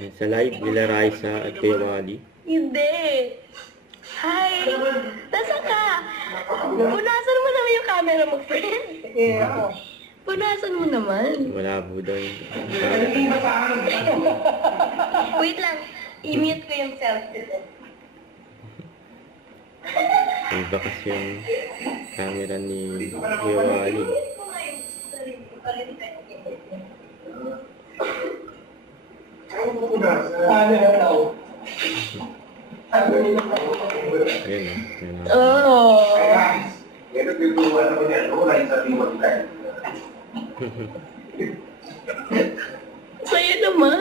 Yan, sa live, nila Raisa at Kuya Wally. Hindi. Hi! Nasaan ka? Punasan mo naman yung camera mo, friend. Punasan mo naman. Wala po daw yung... Wait lang. I-mute ko yung selfie. May bakas yung camera ni Kuya Wally. Ayun o. Oh. Saya naman.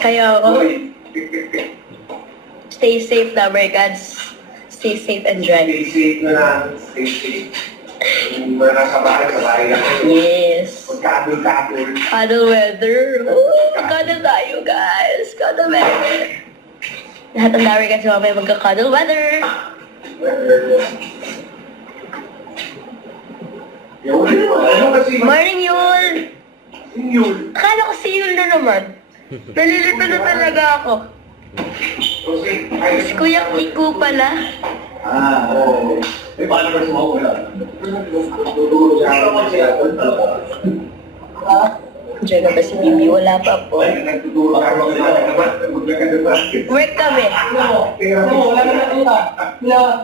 Kaya ako. Stay safe, lover gods. Stay safe and dry. Stay safe na lang. Stay safe. Yung mga nasa bahay, sa bahay lang. Yes. Pagkadol-kadol. Cuddle weather. Oh, cuddle tayo, guys. Cuddle weather. Lahat ng lover gods mamaya magka-cuddle weather. Ano kasi? Morning, Yul! Yun. Akala ko si Yul na naman. Nalilito na talaga ako. Si Kuya Kiko pala. Oo. Eh, paano ba sumawala? Tutulog siya ako siya. Diyan ba si Bibi? Wala pa po. Ay, nagtutulog ako sa mga Work kami. Wala na nakita.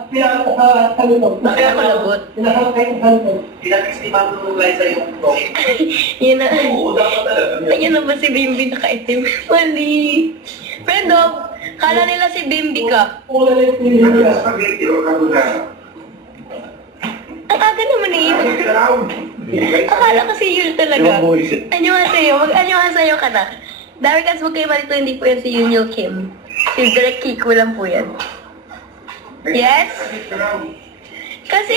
Pinakatalutog. Kaya ako lagot. Pinakatalutog. Pinag-istipan mo lang sa yung talk. Yun na. Oo, dapat talaga. Ayun na ba si Bimbi nakaitim? Mali. Pero, kala nila si Bimbi ka. Wala na yung pinili Ano niya. sa spaghetti o carbonara? Ang aga naman eh. Akala ko si Yul talaga. Anyo nga sa'yo. Mag-anyo nga sa'yo ka na. Dahil kasi huwag kayo malito, hindi po yan si Yul Kim. Si Direk Kiko lang po yan. Yes? Kasi,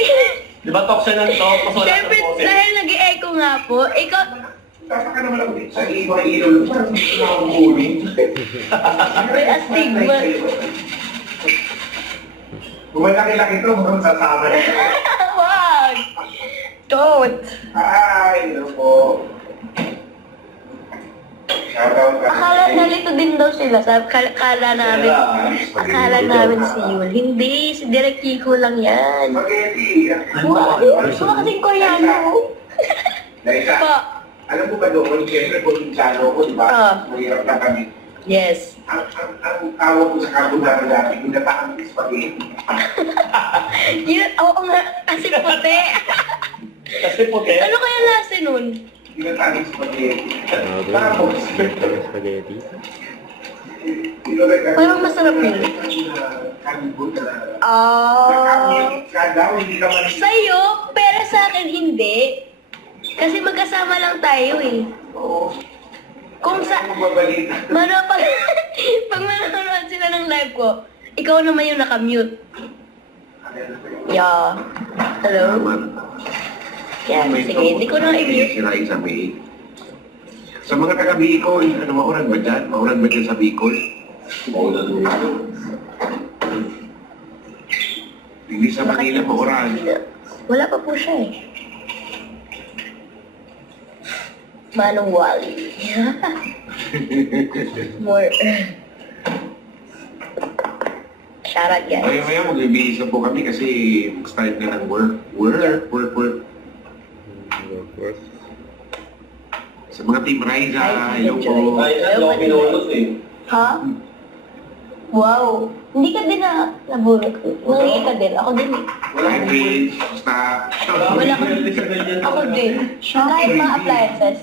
Di ba talk siya ng talk? Mas wala syempre, sa boses. dahil nag-echo nga po, ikaw, Dapat ka naman ako dito sa ilong. Parang hindi ko nakakuli. may astigma. Kung may laki-laki ito, mukhang sasama na. Wag! Don't! Ay, ano po. Shoutout ka. Akala nalito din daw sila. Akala namin si Yul. Hindi, si Direk Kiko lang yan. Spaghetti. Mukha kasing Koreano. Dahil sa, Pa. alam mo ba doon, siyempre probinsyano ko, di ba? Ah. Mahirap na kami. Yes. Ang tawag ko sa carbonara dati, ginataang spaghetti. Yun, oo nga, kasi puti. Kasi puti. Ano kaya lasa nun? Ginataang spaghetti. Grabe. Tapos, Ang spaghetti. Parang masarap yun. Kanibot na. Ah. Nakamute ka daw, hindi ka man. Sa'yo, pero sa akin hindi. Kasi magkasama lang tayo eh. Oo. Kung sa... Ano babalik? Mano, pag manonood sila ng live ko, ikaw naman yung nakamute. Yeah. Hello? Yan, sige, hindi ko na i-mute. Sira sa May. Sa mga taga Bicol, ano mauran ba dyan? Mauran ba dyan sa Bicol? Mauran. Hindi sa Manila, mauran. Wala pa po siya eh. Manong Wally. More. Shoutout guys. Maya-maya magbibihis na po kami kasi start na ng work. Work. Work. Sa mga team Riza, hello po. Ay, ano, pinulot eh. Ha? Wow. Hindi ka din nabulot. Nangyay ka din. Ako din eh. Hi, Prince. Basta. Wala ka. Ako din. Kahit mga appliances.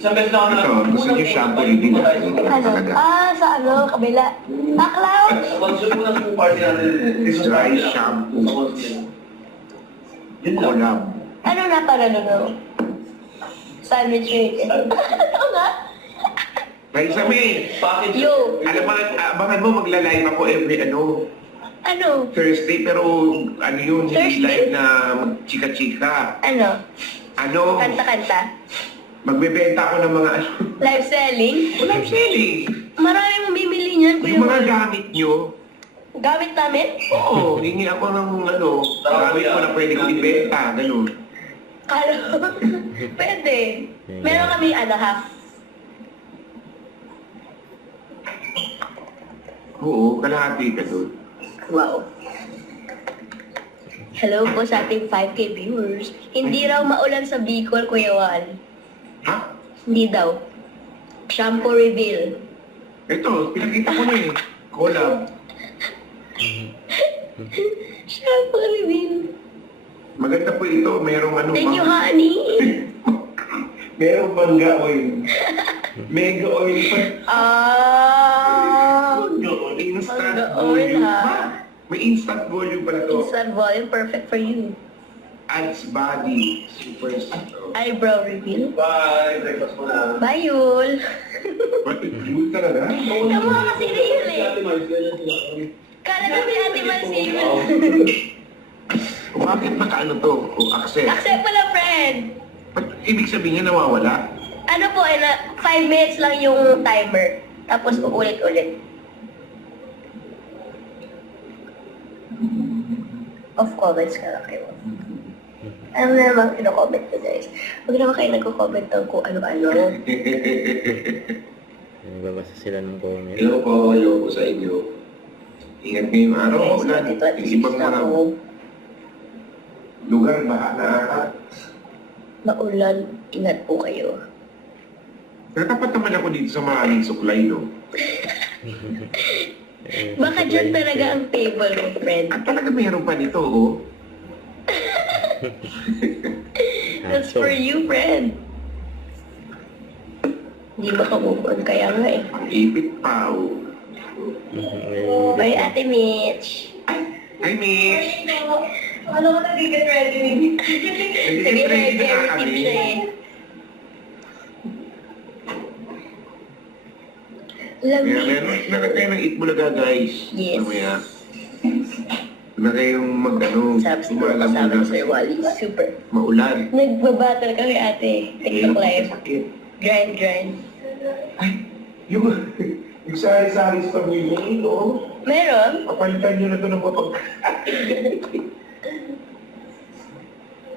Isang beses na ako na... Ito, gusto niyo shampoo hindi na. Ano? Sa ano? Kabila. Cloud. Sponsor mo na sa party natin. This dry shampoo. Yun lang. Collab. Ano na para no? Sandwich bacon. Ano nga? Riza May, Package. Yo. alam mo, abangan mo magla-live ako every Ano? Thursday, pero ano yun, hindi Thursday? live na chika-chika. Ano? Ano, Kanta-kanta? magbebenta ako ng mga Live selling? live selling. Marami mong bibili niyan, Kuya Yung mga Wal. gamit nyo, Gamit namin? oo, hingi ako ng gamit ko na pwede ko ibenta, gano'n. Kalo, pwede. Meron kami half. Oo, kalahati ka doon. Wow. Hello po sa ating 5K viewers. Hindi raw maulan sa Bicol, Kuya Wal. Ha? Hindi daw. Shampoo reveal. Ito, pinakita ko na eh. Collab. Shampoo reveal. Maganda po ito. Merong ano Thank you, pa. honey. Merong bangga oil. Mega oil pa. Instant Bangga oil, volume. ha? Ma, may instant volume pala to. Instant volume, perfect for you. Adds body. Super. Eyebrow reveal. Bye! Breakfast mo na. Bye, Yul. What? Yun talaga? Kamukha kasi na Yul Si eh. Ate Miles, ganyan sila. Kala kasi Ate Man si Yul. Bakit ba ano to? O accept? Accept pala, friend. Ba't ibig sabihin niya nawawala? Ano po, 5 minutes lang yung timer. Tapos uulit-ulit. Off comments ka lang kayo. Ano na naman kino-comment ko, guys? Huwag naman kayo nagko-comment ng kung ano-ano. Nagbabasa sila ng comment. Hello po sa inyo. Ingat ngayong araw. Guys, Ulan. ito at Yung ibang na mga ako. lugar na Maulan, ingat po kayo. natapat naman ako dito sa maraming suklay, no? Baka dyan talaga ang table mo, friend. At talaga mayroon pa nito, oh. That's for you, friend. Hindi makamove on, kaya nga eh. Ang ipit pa, oh. Bye, Ate Mitch. Hi, Miss! Ano ko nag-get ready? Sige, ready na everything kami. siya eh. Kaya Lamig. meron kayo ng Itbulaga, guys. Yes. Mamaya. Na kayong mag-ano, Sabi ko umalam kasama muna ni Sir Wally. Super. maulan. Nagbabattle kami, ate. TikTok live. Sakit. Grind. Ay, yung sari-sari sa pamilya, no? Meron? Papalitan nyo na ito ng papag...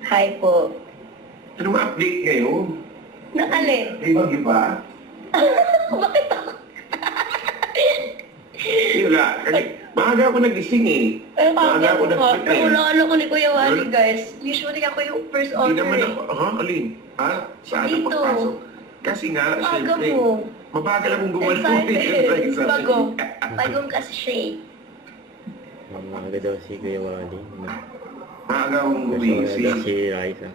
Hi po. Anong update ngayon? Nakalin. Di ba, iba? Bakit ako? Wala. Kasi maaga ako nagising eh. Maaga ako nag-prepare. Nauna ko ni Kuya Wally, guys. Usually ako yung first Hindi order naman eh. ako, alin? Ha? Saan ang Dito. pagpasok? Kasi nga, Aga syempre, mo. mabagal akong gumalaw eh. Excited. Bagong. Bagong kasi siya eh. Maaga daw si Kuya Wally. Maaga akong Daw gumising si Raisa.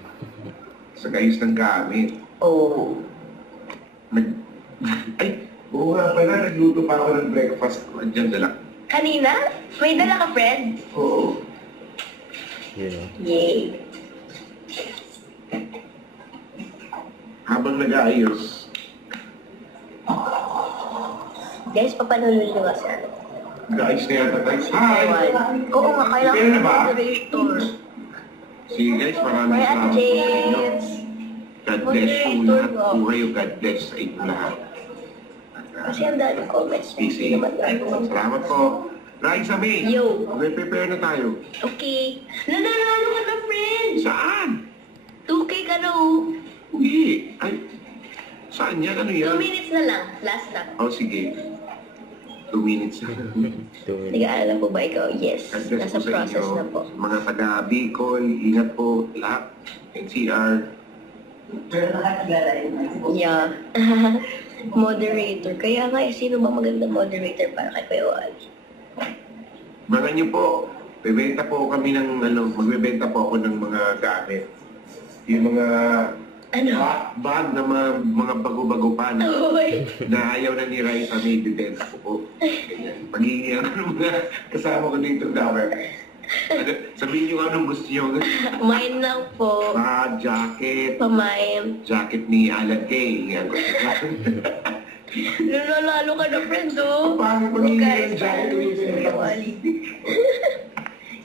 sa gayos ng gamit. Oh. Ay, oo nga pala, nagluto pa ako ng breakfast. Andiyan dala. Kanina? May dala ka, friend? Oo. Yun o. Yay. Habang nag-aayos, Guys, papanulol nyo kasi ano. nag-aayos na yata tayo. Hi! Oo nga, kailangan Pwede na ba? ng moderator. Sige guys, maraming Bye, Ate salamat sa inyo. James. God bless po Moderator lahat ko. po kayo. God bless sa inyo lahat. Kasi ang daming comments. Stay Hindi safe. naman gagawin. Salamat po. Raisa May, Yo. mag-prepare na tayo. Okay. Nananalo ka na, friend! Saan? 2K ka na, oh. Hindi. Ay, saan yan? Ano 2 yan? minutes na lang. Last na. Oh, sige. 2 minutes na. Nag-aalala po ba ikaw? Yes. God bless Nasa po sa process inyo. na po. Mga taga Bicol, ingat po lahat. NCR. Pero nakakilala yun. Yeah. Moderator. Kaya nga, sino ba magandang moderator para kay Kuya Wally? Mga nyo po, bebenta po kami ng magbebenta po ako ng mga gamit. Yung mga Ano? bag na mga bago-bago pa na, Uy. na ayaw na ni Raisa may bibenta ko po. Paghihingi ako ng mga kasama ko dito dapat. Sabihin nyo anong gusto nyo. Mine lang po. Jacket. Pamain. Jacket ni Alan Kay. Yan. Nanalo ka na, friend, oh. Paano Oh, paghihingi guys, ng jacket paano ko yung Kuya Wally?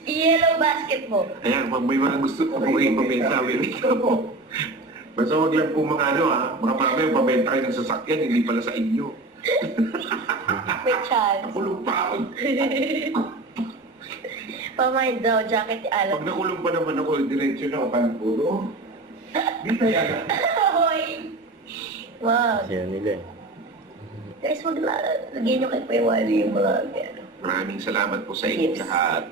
I-yellow basket mo. Ayan, pag may mga gusto ko kayo pabenta, bibenta po. Basta wag lang po mga mga mamaya pabenta kayo ng sasakyan, hindi pala sa inyo. May chance. Nakulong pa ako. Pamain daw, jacket ni Alan. Pag nakulong pa naman ako, diretsyo na ako, paano po, no? Dito yan. Hoy! Wag. Siya nila eh. Guys, wag lagyan nyo kay Kuya Wally yung mga ano, Maraming salamat po sa inyo Yes. lahat.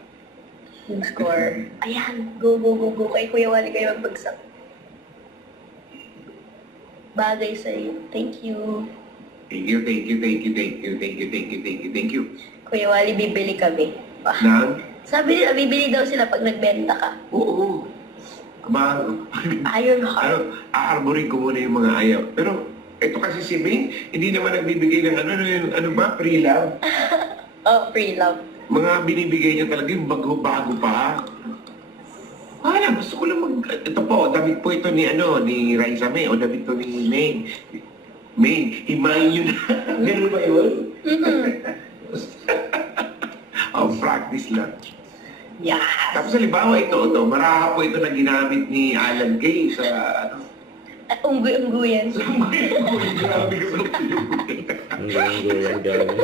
yung score. Ayan, go, go, go, go. Kay Kuya Wally kayo magbagsak. Bagay sa'yo. Thank you. Thank you, thank you, thank you, thank you, thank you, thank you, thank you, thank you. Kuya Wally, bibili kami. Nang? Sabi nila, bibili daw sila pag nagbenta ka. Oo. Aba, Iron Heart. aarborin ko muna yung mga ayaw. Pero, ito kasi si Ming, hindi naman nagbibigay ng ano ba, pre-love. Oh, free love. Mga binibigay niya talaga yung bago-bago pa. Wala, gusto ko lang ito po, damit po ito ni Raisa May, o damit to ni May. May, himayin nyo na. Ganun ba yun? Oh, practice lang. Yes! Tapos halimbawa ito, maraha po ito na ginamit ni Alan Kay sa, Unggoy-unggoyan. sa grabe ka sa Ang linggo yan gawin.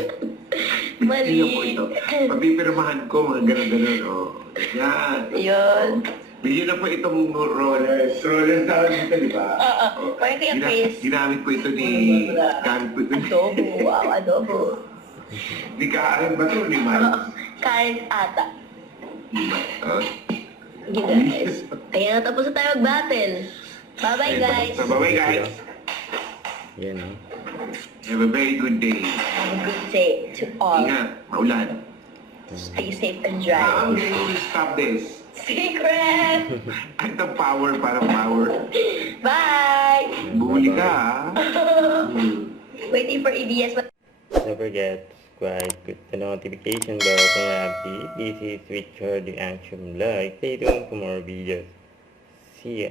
Mali. Tingnan po ito. Papipirmahan ko, mga ganun-ganun. Oh. Yan. Yun. Bigyan na po itong rollers. Rollers tawag dito, di ba? Oo. Parang kaya Chris. Ginamit ko ito ni... Gamit ko ito ni... Adobo. Wow, adobo. Ni Karen ba ito? Ni Mal? Oo. Karen ata. Oh. Guys. Ayan, tapos na tayo mag-battle. Bye-bye, guys. So, bye-bye, guys. Yan oh. Have a very good day. Have a good day to all. Ingat, maulan. Stay safe and I'm dry. going to stop this. Secret! Ito power para power. Bye! Bumuli ka, ha? Waiting for EBS. Don't forget to subscribe, click the notification bell for updates. This is Richard the Action Vlog. Stay tuned for more videos. See ya.